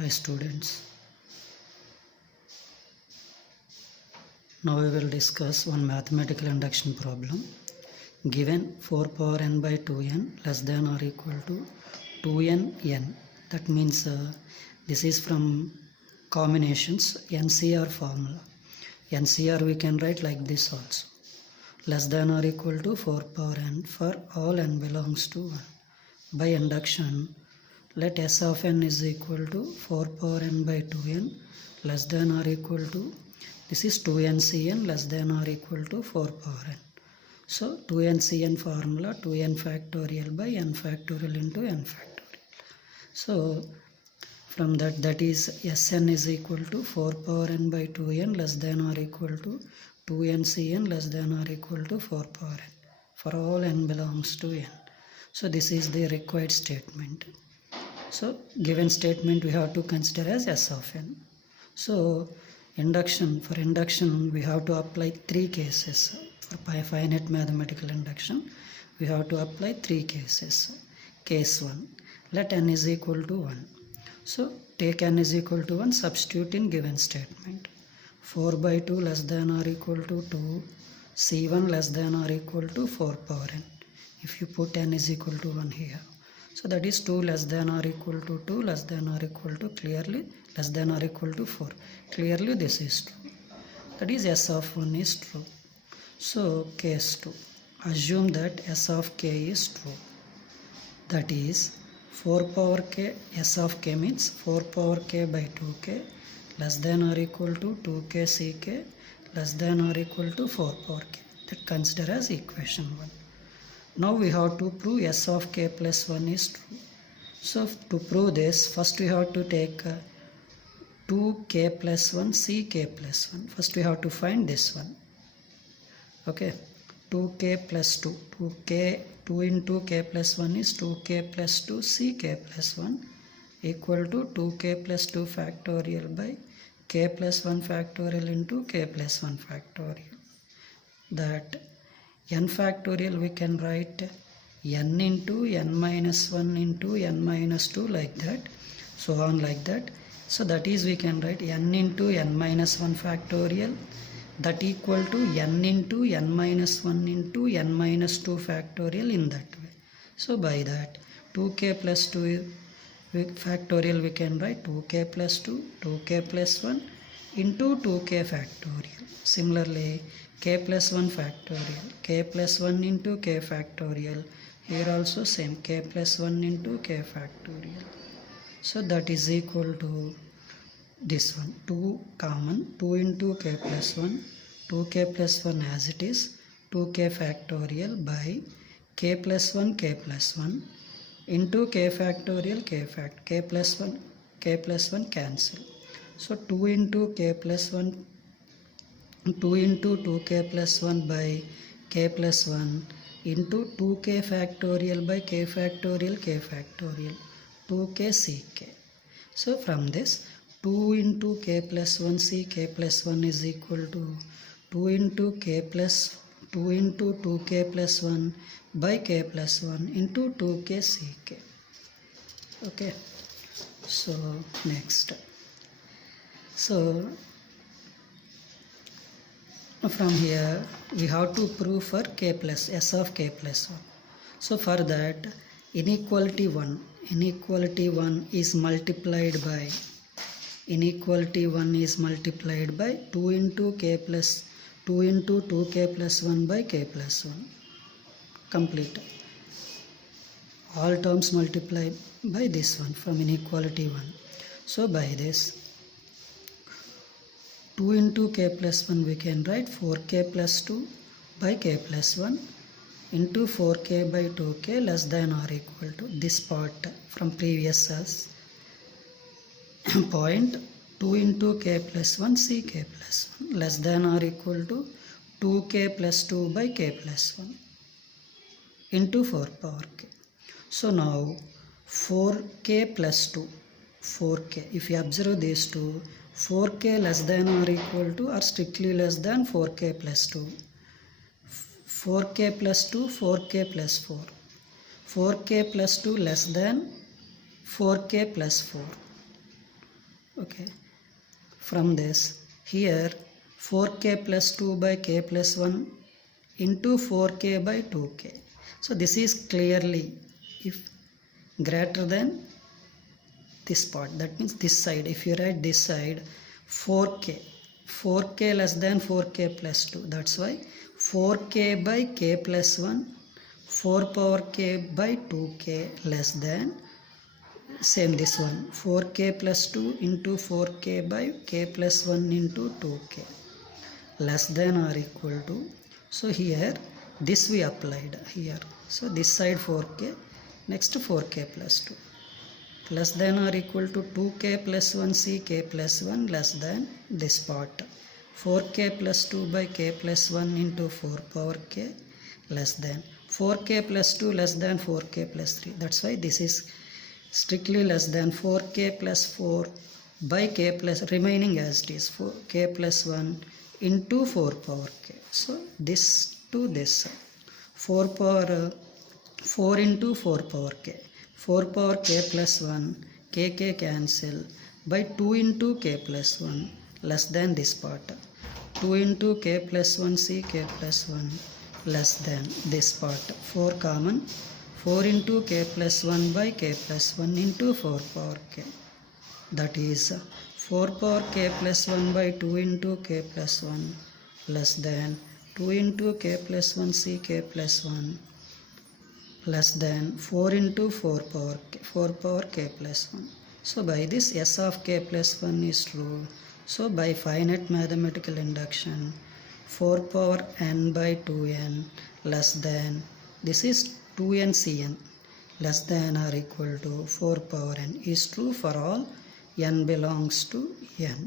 Hi students, now we will discuss one mathematical induction problem. Given 4 power n by 2n less than or equal to 2n n. That means this is from combinations NCR formula. NCR we can write like this also. Less than or equal to 4 power n for all n belongs to 1. By induction, let S of n is equal to 4 power n by 2n less than or equal to, this is 2ncn less than or equal to 4 power n. So 2ncn formula 2n factorial by n factorial into n factorial. So from that is Sn is equal to 4 power n by 2n less than or equal to 2ncn less than or equal to 4 power n for all n belongs to n. So this is the required statement. So given statement we have to consider as S of n. So for induction we have to apply three cases. For finite mathematical induction we have to apply three cases. Case 1, let n is equal to 1. So take n is equal to 1, substitute in given statement. 4 by 2 less than or equal to 2, C1 less than or equal to 4 power n. If you put n is equal to 1 here. So that is 2 less than or equal to 2 less than or equal to clearly less than or equal to 4. Clearly this is true. That is S of 1 is true. So case 2. Assume that S of k is true. That is 4 power k, S of k means 4 power k by 2k less than or equal to 2k ck less than or equal to 4 power k. That consider as equation 1. Now we have to prove S of k plus 1 is true. So to prove this, first we have to take 2k plus 1 ck plus 1. First we have to find this one. Okay, 2k plus 2. 2 into k plus 1 is 2k plus 2 ck plus 1 equal to 2k plus 2 factorial by k plus 1 factorial into k plus 1 factorial. That n factorial we can write n into n minus 1 into n minus 2 like that, so on like that. So that is we can write n into n minus 1 factorial that equal to n into n minus 1 into n minus 2 factorial in that way. So by that 2k plus 2 factorial we can write 2k plus 2, 2k plus 1 into 2k factorial. Similarly k plus 1 factorial, k plus 1 into k factorial, here also same k plus 1 into k factorial. So that is equal to this one, 2 common, 2 into k plus 1, 2k plus 1 as it is, 2k factorial by k plus 1 into k factorial k plus 1 cancel. So 2 into k plus 1, 2 into 2k plus 1 by k plus 1 into 2k factorial by k factorial 2k ck. So from this 2 into k plus 1 ck plus 1 is equal to 2 into 2k plus 1 by k plus 1 into 2k ck. Okay, so next, so from here we have to prove for k plus S of k plus 1. So for that inequality 1 is multiplied by 2 into 2k plus 1 by k plus 1. Complete. All terms multiply by this one from inequality 1. So by this 2 into k plus 1 we can write 4k plus 2 by k plus 1 into 4k by 2k less than or equal to this part from previous point 2 into k plus 1 ck plus 1 less than or equal to 2k plus 2 by k plus 1 into 4 power k. So now 4k plus 2, 4k, if you observe these two, 4k less than or equal to or strictly less than 4k plus 2, 4k plus 2, 4k plus 4, 4k plus 2 less than 4k plus 4. Okay, from this here 4k plus 2 by k plus 1 into 4k by 2k. So this is clearly if greater than this part, that means this side. If you write this side 4k less than 4k plus 2, that's why 4k by k plus 1 4 power k by 2k less than same this one 4k plus 2 into 4k by k plus 1 into 2k less than or equal to. So here this we applied here. So this side 4k, next 4k plus 2 less than or equal to 2k plus 1 c k plus 1 less than this part 4k plus 2 by k plus 1 into 4 power k less than 4k plus 2 less than 4k plus 3. That's why this is strictly less than 4k plus 4 by k plus remaining as it is 4k plus 1 into 4 power k. So this to this 4 power 4 into 4 power k 4 power k plus 1 k cancel by 2 into k plus 1 less than this part 2 into k plus 1 c k plus 1 less than this part 4 common 4 into k plus 1 by k plus 1 into 4 power k, that is 4 power k plus 1 by 2 into k plus 1 less than 2 into k plus 1 c k plus 1 less than 4 into 4 power k plus 1. So by this S of k plus 1 is true. So by finite mathematical induction 4 power n by 2n less than, this is 2n cn less than or equal to 4 power n is true for all n belongs to n.